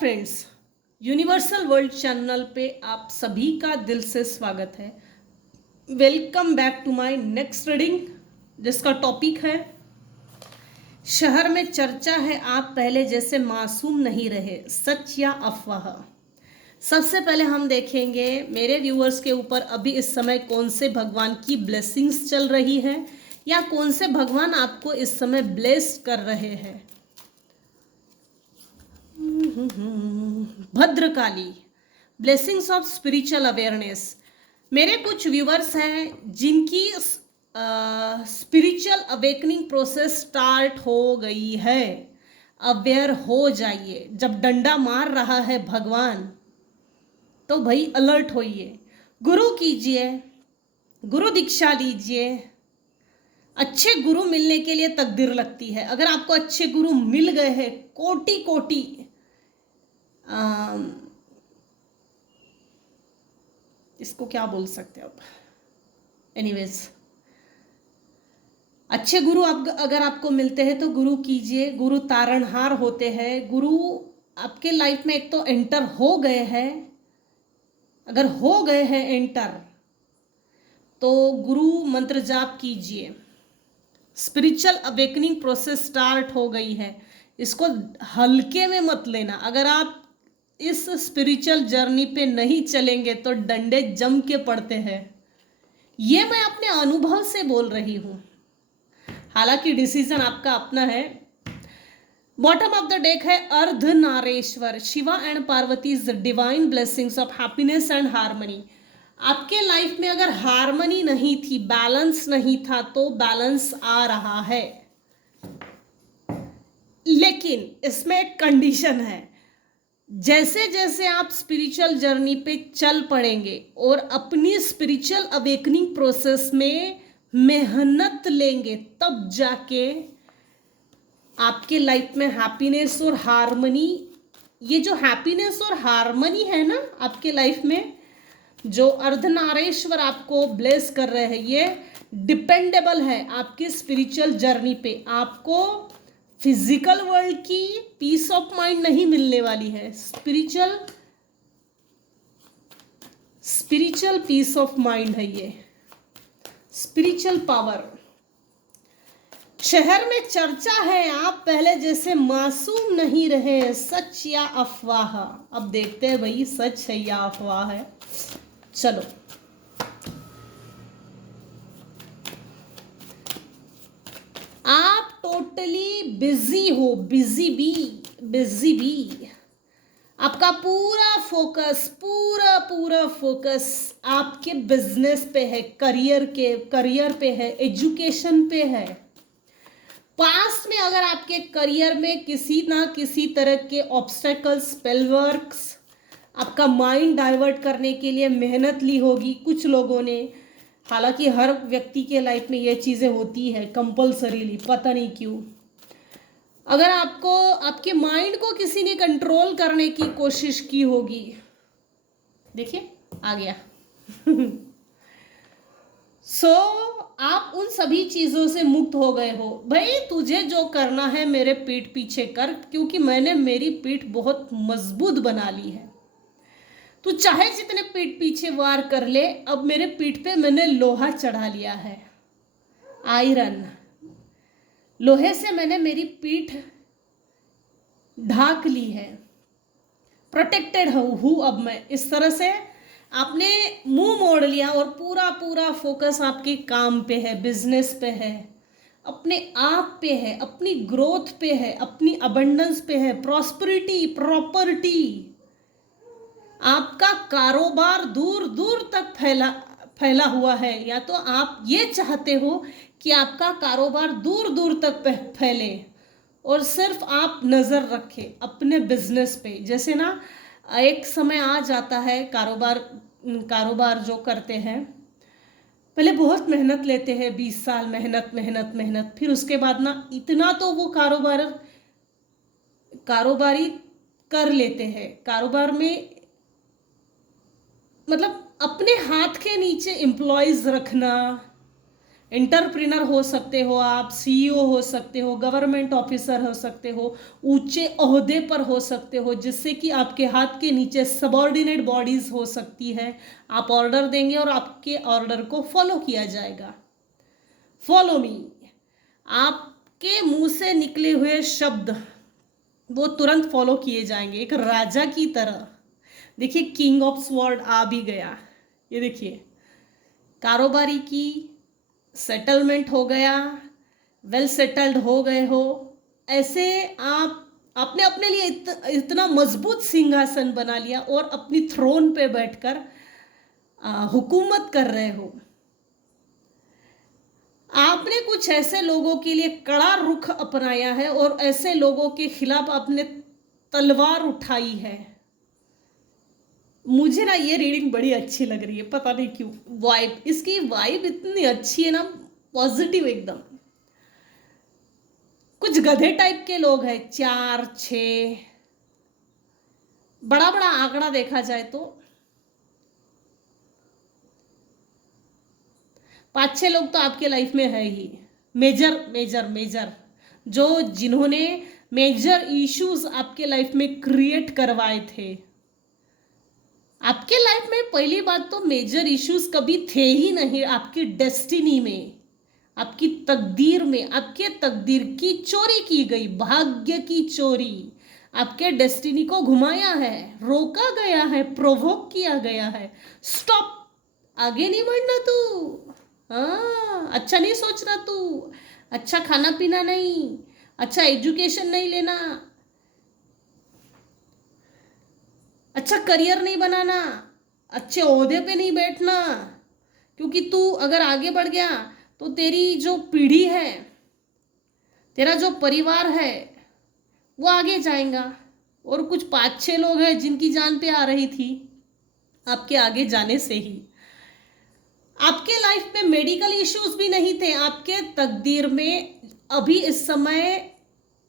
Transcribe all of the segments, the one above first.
Friends, universal world channel पे आप सभी का दिल से स्वागत है। Welcome back to my next reading, जिसका टॉपिक है शहर में चर्चा है आप पहले जैसे मासूम नहीं रहे, सच या अफवाह। सबसे पहले हम देखेंगे मेरे व्यूअर्स के ऊपर अभी इस समय कौन से भगवान की ब्लेसिंग्स चल रही है या कौन से भगवान आपको इस समय ब्लेस कर रहे हैं। Bhadrakali, blessings of spiritual awareness. मेरे कुछ व्यूवर्स हैं जिनकी स्पिरिचुअल अवेकनिंग प्रोसेस स्टार्ट हो गई है। अवेयर हो जाइए, जब डंडा मार रहा है भगवान तो भाई अलर्ट होइए, गुरु कीजिए, गुरु दीक्षा लीजिए। अच्छे गुरु मिलने के लिए तकदीर लगती है। अगर आपको अच्छे गुरु मिल गए हैं, कोटि कोटि इसको क्या बोल सकते हैं अब, एनीवेज, अच्छे गुरु अगर आपको मिलते हैं तो गुरु कीजिए। गुरु तारणहार होते हैं। गुरु आपके लाइफ में एक तो एंटर हो गए हैं, अगर हो गए हैं एंटर तो गुरु मंत्र जाप कीजिए। स्पिरिचुअल अवेकनिंग प्रोसेस स्टार्ट हो गई है, इसको हल्के में मत लेना। अगर आप इस स्पिरिचुअल जर्नी पे नहीं चलेंगे तो डंडे जम के पड़ते हैं। ये मैं अपने अनुभव से बोल रही हूं, हालांकि डिसीजन आपका अपना है। बॉटम ऑफ द डेक है Ardhanarishvara, Shiva and Parvati is divine blessings of happiness and harmony. आपके लाइफ में अगर हार्मनी नहीं थी, बैलेंस नहीं था, तो बैलेंस आ रहा है, लेकिन इसमें एक कंडीशन है। जैसे जैसे आप स्पिरिचुअल जर्नी पे चल पड़ेंगे और अपनी स्पिरिचुअल अवेकनिंग प्रोसेस में मेहनत लेंगे, तब जाके आपके लाइफ में हैप्पीनेस और हार्मनी, ये जो हैप्पीनेस और हार्मनी है ना आपके लाइफ में, जो अर्धनारेश्वर आपको ब्लेस कर रहे हैं, ये डिपेंडेबल है आपकी स्पिरिचुअल जर्नी पे। आपको फिजिकल वर्ल्ड की पीस ऑफ माइंड नहीं मिलने वाली है, स्पिरिचुअल पीस ऑफ माइंड है ये, स्पिरिचुअल पावर। शहर में चर्चा है आप पहले जैसे मासूम नहीं रहे, सच या अफवाह। अब देखते हैं भाई सच है या अफवाह है। चलो, आप टोटली बिजी हो, बिजी बी। आपका पूरा फोकस आपके बिजनेस पे है, करियर पे है, एजुकेशन पे है। पास्ट में अगर आपके करियर में किसी ना किसी तरह के ऑब्स्टेकल्स, स्पेलवर्क्स, आपका माइंड डाइवर्ट करने के लिए मेहनत ली होगी कुछ लोगों ने। हालांकि हर व्यक्ति के लाइफ में ये चीज़ें होती है कंपल्सरीली, पता नहीं क्यों। अगर आपको आपके माइंड को किसी ने कंट्रोल करने की कोशिश की होगी, देखिए आ गया सो आप उन सभी चीज़ों से मुक्त हो गए हो। भाई तुझे जो करना है मेरे पीठ पीछे कर, क्योंकि मैंने मेरी पीठ बहुत मजबूत बना ली है। तू चाहे जितने पीठ पीछे वार कर ले, अब मेरे पीठ पे मैंने लोहा चढ़ा लिया है, आयरन। लोहे से मैंने मेरी पीठ ढाक ली है, प्रोटेक्टेड हूँ अब मैं। इस तरह से आपने मुंह मोड़ लिया और पूरा फोकस आपके काम पे है, बिजनेस पे है, अपने आप पे है, अपनी ग्रोथ पे है, अपनी अबंडेंस पे है, प्रॉस्पेरिटी, प्रॉपर्टी। आपका कारोबार दूर दूर तक फैला हुआ है, या तो आप ये चाहते हो कि आपका कारोबार दूर दूर तक फैले और सिर्फ आप नज़र रखें अपने बिजनेस पे। जैसे ना एक समय आ जाता है, कारोबार जो करते हैं पहले बहुत मेहनत लेते हैं, 20 साल मेहनत, फिर उसके बाद ना इतना तो वो कारोबारी कर लेते हैं। कारोबार में मतलब अपने हाथ के नीचे एम्प्लॉयज रखना, एंटरप्रेन्योर हो सकते हो आप, सीईओ हो सकते हो, गवर्नमेंट ऑफिसर हो सकते हो, ऊंचे ओहदे पर हो सकते हो, जिससे कि आपके हाथ के नीचे सबॉर्डिनेट बॉडीज हो सकती है। आप ऑर्डर देंगे और आपके ऑर्डर को फॉलो किया जाएगा। फॉलो मी, आपके मुंह से निकले हुए शब्द वो तुरंत फॉलो किए जाएंगे, एक राजा की तरह। देखिए किंग ऑफ स्वॉर्ड आ भी गया, ये देखिए, कारोबारी की सेटलमेंट हो गया, वेल सेटल्ड हो गए हो। ऐसे आपने अपने लिए इतना मजबूत सिंहासन बना लिया और अपनी थ्रोन पे बैठकर हुकूमत कर रहे हो। आपने कुछ ऐसे लोगों के लिए कड़ा रुख अपनाया है और ऐसे लोगों के खिलाफ आपने तलवार उठाई है। मुझे ना ये रीडिंग बड़ी अच्छी लग रही है, पता नहीं क्यों। वाइब, इसकी वाइब इतनी अच्छी है ना, पॉजिटिव एकदम। कुछ गधे टाइप के लोग हैं, 4, 6, बड़ा बड़ा आंकड़ा देखा जाए तो 5-6 लोग तो आपके लाइफ में है ही, मेजर मेजर मेजर, जो जिन्होंने मेजर इश्यूज आपके लाइफ में क्रिएट करवाए थे। आपके लाइफ में पहली बात तो मेजर इश्यूज कभी थे ही नहीं आपकी डेस्टिनी में, आपकी तकदीर में। आपके तकदीर की चोरी की गई, भाग्य की चोरी। आपके डेस्टिनी को घुमाया है, रोका गया है, प्रोवोक किया गया है। स्टॉप, आगे नहीं बढ़ना तू। हाँ, अच्छा नहीं सोचना तू, अच्छा खाना पीना नहीं, अच्छा एजुकेशन नहीं लेना, अच्छा करियर नहीं बनाना, अच्छे ओहदे पे नहीं बैठना, क्योंकि तू अगर आगे बढ़ गया तो तेरी जो पीढ़ी है, तेरा जो परिवार है, वो आगे जाएगा। और कुछ 5-6 लोग हैं जिनकी जान पे आ रही थी आपके आगे जाने से ही। आपके लाइफ में मेडिकल इश्यूज भी नहीं थे आपके तकदीर में। अभी इस समय,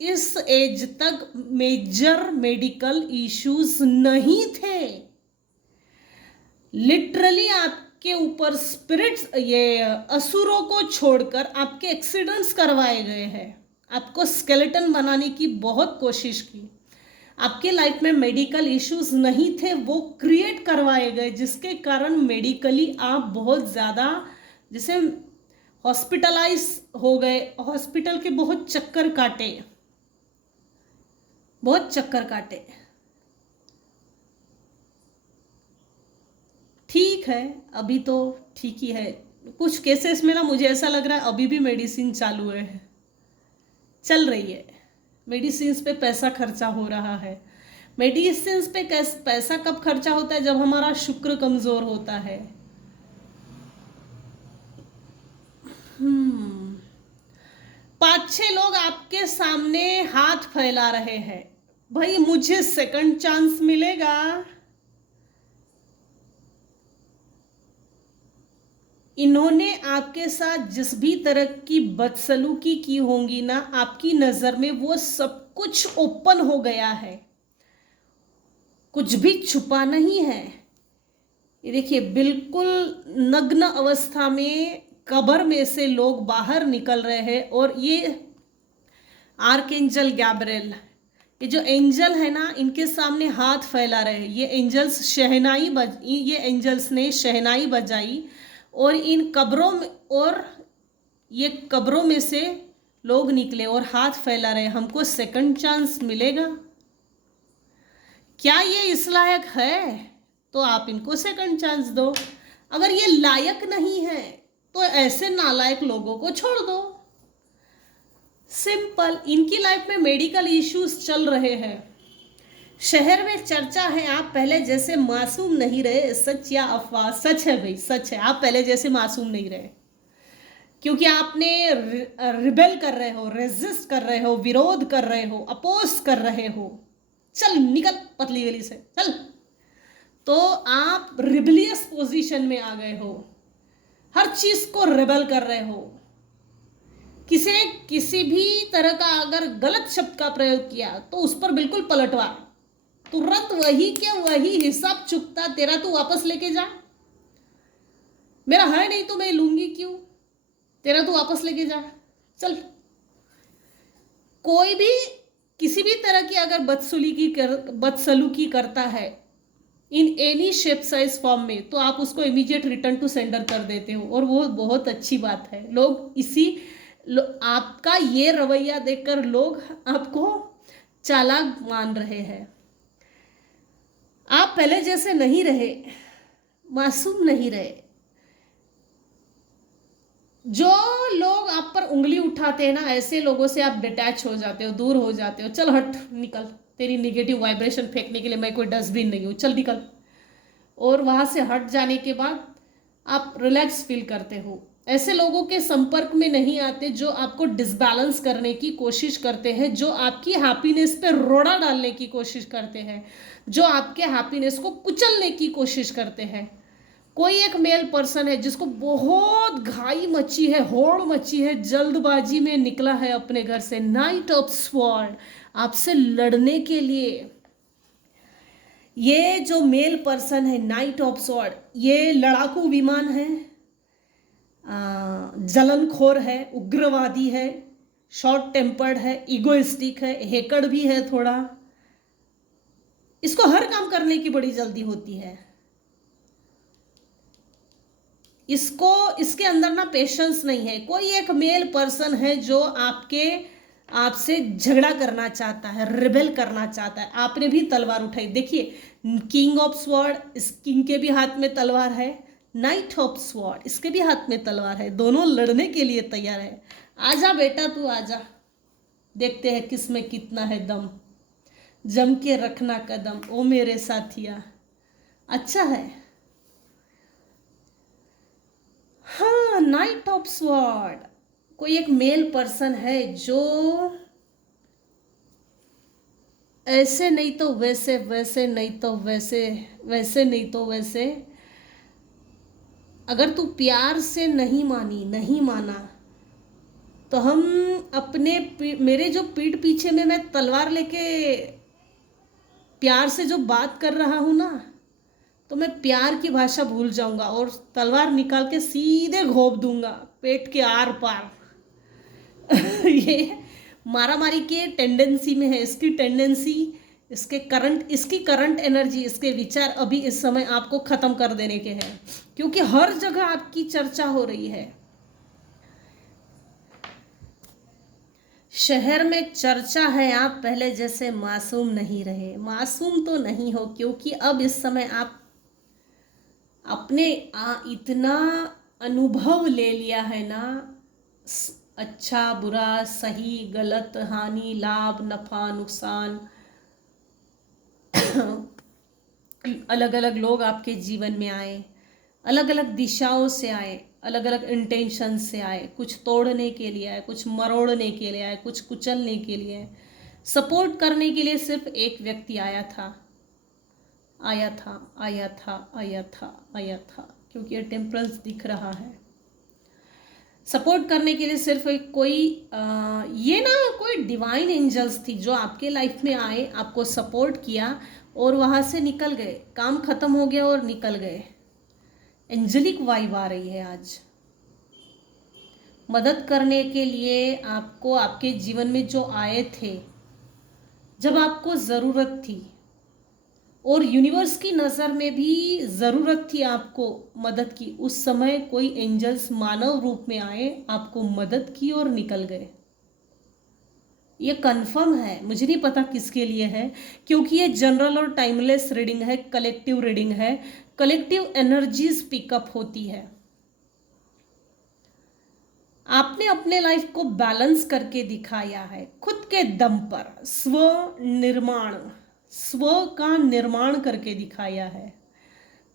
इस एज तक मेजर मेडिकल इश्यूज नहीं थे। लिटरली आपके ऊपर स्पिरिट्स, ये असुरों को छोड़कर आपके एक्सीडेंट्स करवाए गए हैं। आपको स्केलेटन बनाने की बहुत कोशिश की। आपके लाइफ में मेडिकल इश्यूज नहीं थे, वो क्रिएट करवाए गए, जिसके कारण मेडिकली आप बहुत ज़्यादा जैसे हॉस्पिटलाइज हो गए। हॉस्पिटल के बहुत चक्कर काटे, बहुत चक्कर काटे। ठीक है, अभी तो ठीक ही है। कुछ केसेस में ना मुझे ऐसा लग रहा है अभी भी मेडिसिन चालू है, चल रही है। मेडिसिन पे पैसा खर्चा हो रहा है। मेडिसिन पे पैसा कब खर्चा होता है? जब हमारा शुक्र कमजोर होता है। 5-6 लोग आपके सामने हाथ फैला रहे हैं, भाई मुझे सेकंड चांस मिलेगा। इन्होंने आपके साथ जिस भी तरह की बदसलूकी की होंगी ना, आपकी नज़र में वो सब कुछ ओपन हो गया है, कुछ भी छुपा नहीं है। ये देखिए, बिल्कुल नग्न अवस्था में कब्र में से लोग बाहर निकल रहे हैं। और ये आर्कएंजल गैब्रिएल, ये जो एंजल है ना, इनके सामने हाथ फैला रहे हैं। ये एंजल्स ने शहनाई बजाई और इन कब्रों में, और ये कब्रों में से लोग निकले और हाथ फैला रहे, हमको सेकंड चांस मिलेगा। क्या ये इस लायक है? तो आप इनको सेकंड चांस दो। अगर ये लायक नहीं है तो ऐसे नालायक लोगों को छोड़ दो। सिंपल। इनकी लाइफ में मेडिकल इश्यूज चल रहे हैं, शहर में चर्चा है, आप पहले जैसे मासूम नहीं रहे। सच या अफवाह? सच है भाई, सच है। आप पहले जैसे मासूम नहीं रहे, क्योंकि आपने रिबेल कर रहे हो, रेजिस्ट कर रहे हो, विरोध कर रहे हो, अपोज कर रहे हो। चल निकल पतली गली से, चल। तो आप रिबलियस पोजीशन में आ गए हो, हर चीज को रिबेल कर रहे हो। किसी भी तरह का अगर गलत शब्द का प्रयोग किया तो उस पर बिल्कुल पलटवार, तुरंत वही के वही हिसाब चुकता तेरा, तू वापस लेके जा। मेरा है नहीं तो मैं लूंगी क्यों? तेरा तू वापस लेके जा, चल। कोई भी किसी भी तरह की अगर बदसलूकी करता है in any shape size form में, तो आप उसको इमीडिएट रिटर्न टू सेंडर कर देते हो, और वो बहुत अच्छी बात है। लोग आपका ये रवैया देखकर लोग आपको चालाक मान रहे हैं। आप पहले जैसे नहीं रहे, मासूम नहीं रहे। जो लोग आप पर उंगली उठाते हैं ना, ऐसे लोगों से आप डिटैच हो जाते हो, दूर हो जाते हो। चल हट, निकल, तेरी निगेटिव वाइब्रेशन फेंकने के लिए मैं कोई डस्टबिन नहीं हूँ, चल निकल। और वहाँ से हट जाने के बाद आप रिलैक्स फील करते हो। ऐसे लोगों के संपर्क में नहीं आते जो आपको डिसबैलेंस करने की कोशिश करते हैं, जो आपकी हैप्पीनेस पे रोड़ा डालने की कोशिश करते हैं, जो आपके हैप्पीनेस को कुचलने की कोशिश करते हैं। कोई एक मेल पर्सन है जिसको बहुत घाई मची है, होड़ मची है, जल्दबाजी में निकला है अपने घर से, नाइट ऑफ स्वॉर्ड, आपसे लड़ने के लिए। ये जो मेल पर्सन है नाइट ऑफ स्वॉर्ड, ये लड़ाकू विमान है, जलनखोर है, उग्रवादी है, शॉर्ट टेम्पर्ड है, इगोइस्टिक है, हेकड़ भी है थोड़ा। इसको हर काम करने की बड़ी जल्दी होती है। इसके अंदर ना पेशेंस नहीं है। कोई एक मेल पर्सन है जो आपसे झगड़ा करना चाहता है, रिबेल करना चाहता है। आपने भी तलवार उठाई, देखिए किंग ऑफ स्वॉर्ड, इस किंग के भी हाथ में तलवार है, नाइट ऑफ स्वॉर्ड इसके भी हाथ में तलवार है, दोनों लड़ने के लिए तैयार है। आजा बेटा तू आजा, देखते हैं किस में कितना है दम, जम के रखना कदम ओ मेरे साथिया। अच्छा है। हाँ, नाइट ऑफ स्वॉर्ड कोई एक मेल पर्सन है जो ऐसे नहीं तो वैसे, वैसे नहीं तो वैसे, वैसे नहीं तो वैसे। अगर तू प्यार से नहीं माना तो हम मेरे जो पीठ पीछे में मैं तलवार लेके प्यार से जो बात कर रहा हूं ना, तो मैं प्यार की भाषा भूल जाऊंगा और तलवार निकाल के सीधे घोंप दूंगा पेट के आर पार। ये मारामारी के टेंडेंसी में है, इसकी टेंडेंसी, इसकी करंट एनर्जी, इसके विचार अभी इस समय आपको खत्म कर देने के हैं, क्योंकि हर जगह आपकी चर्चा हो रही है। शहर में चर्चा है, आप पहले जैसे मासूम नहीं रहे। मासूम तो नहीं हो, क्योंकि अब इस समय आप अपने इतना अनुभव ले लिया है ना, अच्छा बुरा, सही गलत, हानि लाभ, नफा नुकसान, अलग अलग लोग आपके जीवन में आए, अलग अलग दिशाओं से आए, अलग अलग इंटेंशन से आए, कुछ तोड़ने के लिए आए, कुछ मरोड़ने के लिए आए, कुछ कुचलने के लिए आए। सपोर्ट करने के लिए सिर्फ एक व्यक्ति आया था, आया था, आया था, आया था, आया था, क्योंकि ये टेम्परेंस दिख रहा है। सपोर्ट करने के लिए सिर्फ एक ये ना कोई डिवाइन एंजल्स थी जो आपके लाइफ में आए, आपको सपोर्ट किया और वहाँ से निकल गए, काम खत्म हो गया और निकल गए। एंजेलिक वाइब आ रही है आज। मदद करने के लिए आपको आपके जीवन में जो आए थे, जब आपको ज़रूरत थी, और यूनिवर्स की नज़र में भी ज़रूरत थी आपको मदद की, उस समय कोई एंजल्स मानव रूप में आए, आपको मदद की और निकल गए। ये कंफर्म है, मुझे नहीं पता किसके लिए है, क्योंकि ये जनरल और टाइमलेस रीडिंग है, कलेक्टिव रीडिंग है, कलेक्टिव एनर्जीज पिकअप होती है। आपने अपने लाइफ को बैलेंस करके दिखाया है खुद के दम पर, स्व का निर्माण करके दिखाया है।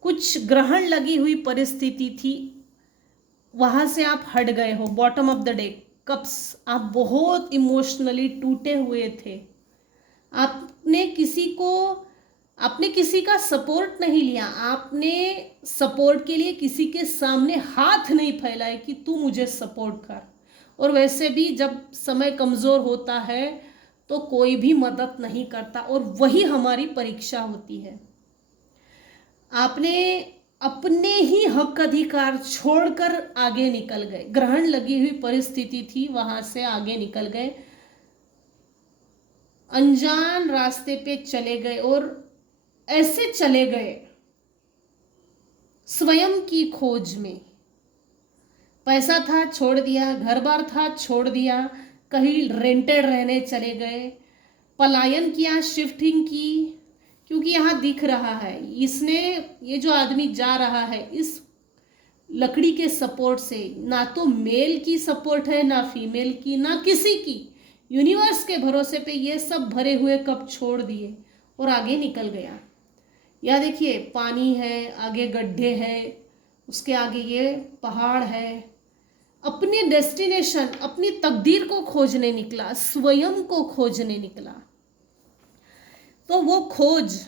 कुछ ग्रहण लगी हुई परिस्थिति थी, वहां से आप हट गए हो। Bottom of the day cups, आप बहुत इमोशनली टूटे हुए थे। आपने किसी का सपोर्ट नहीं लिया, आपने सपोर्ट के लिए किसी के सामने हाथ नहीं फैलाए कि तू मुझे सपोर्ट कर। और वैसे भी जब समय कमज़ोर होता है तो कोई भी मदद नहीं करता, और वही हमारी परीक्षा होती है। आपने अपने ही हक अधिकार छोड़कर आगे निकल गए। ग्रहण लगी हुई परिस्थिति थी, वहां से आगे निकल गए, अनजान रास्ते पे चले गए और ऐसे चले गए स्वयं की खोज में। पैसा था छोड़ दिया, घर बार था छोड़ दिया, कहीं रेंटेड रहने चले गए, पलायन किया, शिफ्टिंग की, क्योंकि यहाँ दिख रहा है इसने, ये जो आदमी जा रहा है इस लकड़ी के सपोर्ट से, ना तो मेल की सपोर्ट है, ना फीमेल की, ना किसी की, यूनिवर्स के भरोसे पे ये सब भरे हुए कप छोड़ दिए और आगे निकल गया। या देखिए पानी है, आगे गड्ढे हैं, उसके आगे ये पहाड़ है, अपनी डेस्टिनेशन, अपनी तकदीर को खोजने निकला, स्वयं को खोजने निकला। तो वो खोज,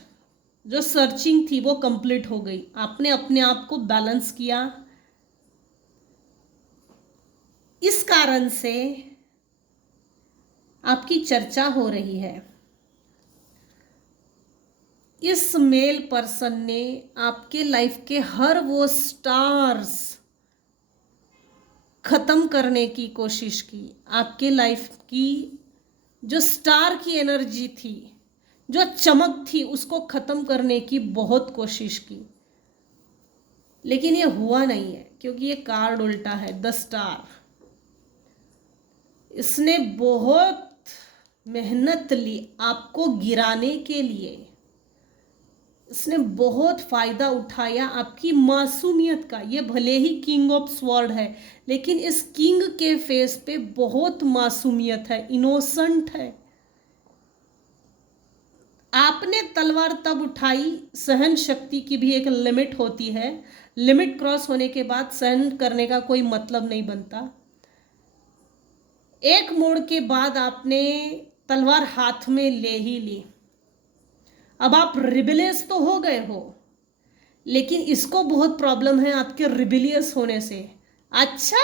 जो सर्चिंग थी वो कंप्लीट हो गई। आपने अपने आप को बैलेंस किया। इस कारण से आपकी चर्चा हो रही है। इस मेल पर्सन ने आपके लाइफ के हर वो स्टार्स खत्म करने की कोशिश की। आपके लाइफ की जो स्टार की एनर्जी थी, जो चमक थी, उसको खत्म करने की बहुत कोशिश की, लेकिन ये हुआ नहीं है, क्योंकि ये कार्ड उल्टा है, द स्टार। इसने बहुत मेहनत ली आपको गिराने के लिए। इसने बहुत फायदा उठाया आपकी मासूमियत का। ये भले ही किंग ऑफ स्वॉर्ड है, लेकिन इस किंग के फेस पे बहुत मासूमियत है, इनोसेंट है। आपने तलवार तब उठाई, सहन शक्ति की भी एक लिमिट होती है, लिमिट क्रॉस होने के बाद सहन करने का कोई मतलब नहीं बनता। एक मोड़ के बाद आपने तलवार हाथ में ले ही ली। अब आप रिबेलियस तो हो गए हो, लेकिन इसको बहुत प्रॉब्लम है आपके रिबेलियस होने से। अच्छा,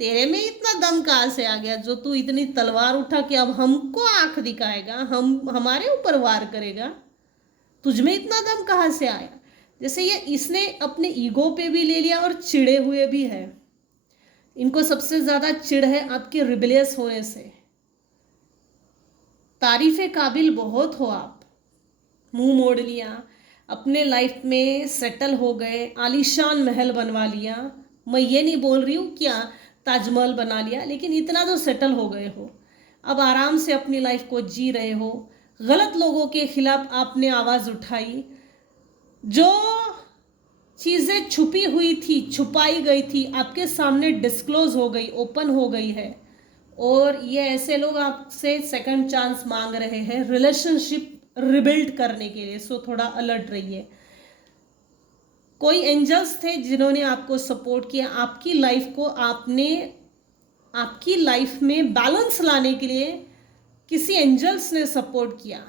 तेरे में इतना दम कहाँ से आ गया जो तू इतनी तलवार उठा के अब हमको आंख दिखाएगा, हम हमारे ऊपर वार करेगा? तुझ में इतना दम कहाँ से आया? जैसे ये इसने अपने ईगो पे भी ले लिया और चिढ़े हुए भी है। इनको सबसे ज्यादा चिढ़ है आपके रिबेलियस होने से। तारीफे काबिल बहुत हो आप। मुंह मोड़ लिया, अपने लाइफ में सेटल हो गए, आलीशान महल बनवा लिया। मैं ये नहीं बोल रही हूँ क्या ताजमहल बना लिया, लेकिन इतना तो सेटल हो गए हो। अब आराम से अपनी लाइफ को जी रहे हो। गलत लोगों के खिलाफ आपने आवाज़ उठाई। जो चीज़ें छुपी हुई थी, छुपाई गई थी, आपके सामने डिस्क्लोज हो गई, ओपन हो गई है। और ये ऐसे लोग आपसे सेकंड चांस मांग रहे हैं रिलेशनशिप रिबिल्ड करने के लिए, सो थोड़ा अलर्ट रहिए। कोई एंजल्स थे जिन्होंने आपको सपोर्ट किया, आपकी लाइफ को, आपकी लाइफ में बैलेंस लाने के लिए किसी एंजल्स ने सपोर्ट किया।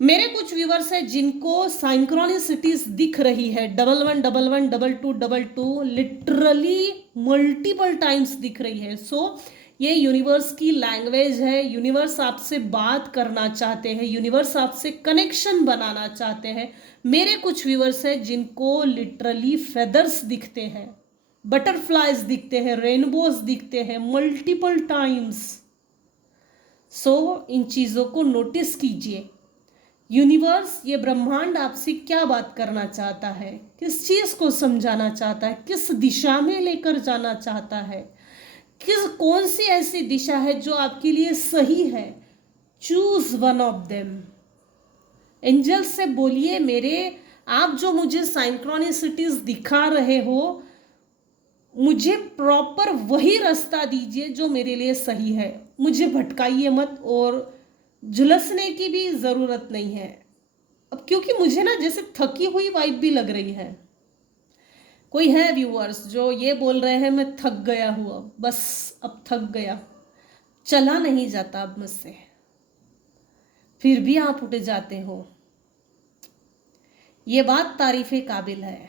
मेरे कुछ व्यूवर्स हैं जिनको साइंक्रोनिसिटीज दिख रही है, 1111 2222 लिटरली मल्टीपल टाइम्स दिख रही है। सो ये यूनिवर्स की लैंग्वेज है। यूनिवर्स आपसे बात करना चाहते हैं, यूनिवर्स आपसे कनेक्शन बनाना चाहते हैं। मेरे कुछ व्यूवर्स हैं जिनको लिटरली फेदर्स दिखते हैं, बटरफ्लाइज दिखते हैं, रेनबोज दिखते हैं मल्टीपल टाइम्स। सो इन चीज़ों को नोटिस कीजिए। यूनिवर्स, ये ब्रह्मांड आपसे क्या बात करना चाहता है, किस चीज़ को समझाना चाहता है, किस दिशा में लेकर जाना चाहता है, कौन सी ऐसी दिशा है जो आपके लिए सही है। Choose one of them. Angel से बोलिए, मेरे आप जो मुझे साइंक्रोनिसिटीज दिखा रहे हो, मुझे प्रॉपर वही रास्ता दीजिए जो मेरे लिए सही है। मुझे भटकाइए मत और झुलसने की भी ज़रूरत नहीं है। अब क्योंकि मुझे ना जैसे थकी हुई वाइब भी लग रही है। कोई है व्यूअर्स जो ये बोल रहे हैं मैं थक गया हूँ, अब बस अब थक गया, चला नहीं जाता अब मुझसे, फिर भी आप उठ जाते हो। ये बात तारीफ़े काबिल है।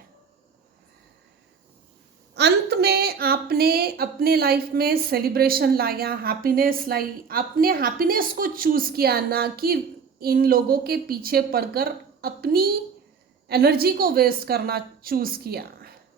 अंत में आपने अपने लाइफ में सेलिब्रेशन लाया, हैप्पीनेस लाई। आपने हैप्पीनेस को चूज किया, ना कि इन लोगों के पीछे पड़कर अपनी एनर्जी को वेस्ट करना चूज किया,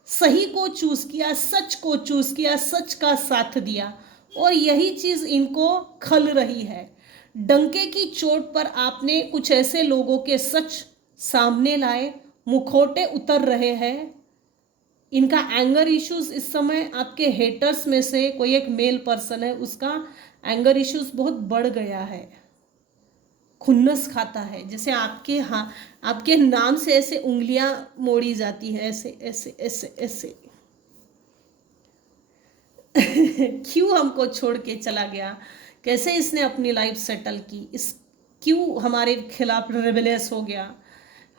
सही को चूज किया, सच को चूज किया, सच का साथ दिया, और यही चीज इनको खल रही है। डंके की चोट पर आपने कुछ ऐसे लोगों के सच सामने लाए, मुखौटे उतर रहे हैं। इनका एंगर इश्यूज इस समय आपके हेटर्स में से कोई एक मेल पर्सन है, उसका एंगर इश्यूज बहुत बढ़ गया है, खुन्नस खाता है, जैसे आपके, हाँ, आपके नाम से ऐसे उंगलियां मोड़ी जाती हैं, ऐसे ऐसे ऐसे ऐसे क्यों हमको छोड़ के चला गया, कैसे इसने अपनी लाइफ सेटल की, इस क्यों हमारे खिलाफ रेबेलियस हो गया,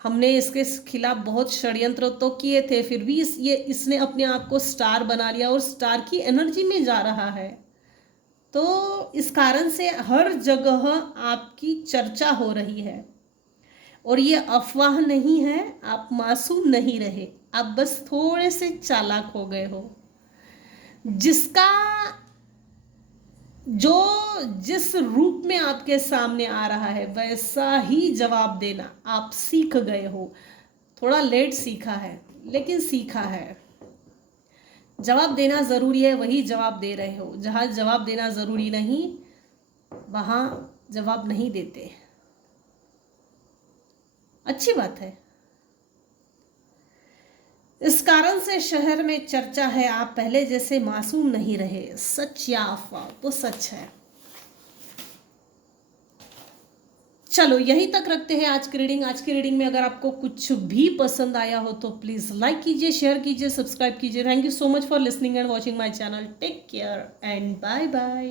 हमने इसके खिलाफ बहुत षड्यंत्र तो किए थे, फिर भी इसने अपने आप को स्टार बना लिया और स्टार की एनर्जी में जा रहा है। तो इस कारण से हर जगह आपकी चर्चा हो रही है, और ये अफवाह नहीं है, आप मासूम नहीं रहे, आप बस थोड़े से चालाक हो गए हो। जिसका जो जिस रूप में आपके सामने आ रहा है वैसा ही जवाब देना आप सीख गए हो। थोड़ा लेट सीखा है, लेकिन सीखा है। जवाब देना ज़रूरी है, वही जवाब दे रहे हो। जहाँ जवाब देना ज़रूरी नहीं, वहाँ जवाब नहीं देते। अच्छी बात है। इस कारण से शहर में चर्चा है, आप पहले जैसे मासूम नहीं रहे। सच या अफवाह? तो सच है। चलो यहीं तक रखते हैं आज की रीडिंग। आज की रीडिंग में अगर आपको कुछ भी पसंद आया हो तो प्लीज़ लाइक कीजिए, शेयर कीजिए, सब्सक्राइब कीजिए। Thank you so much for listening and watching my channel. Take care and bye bye.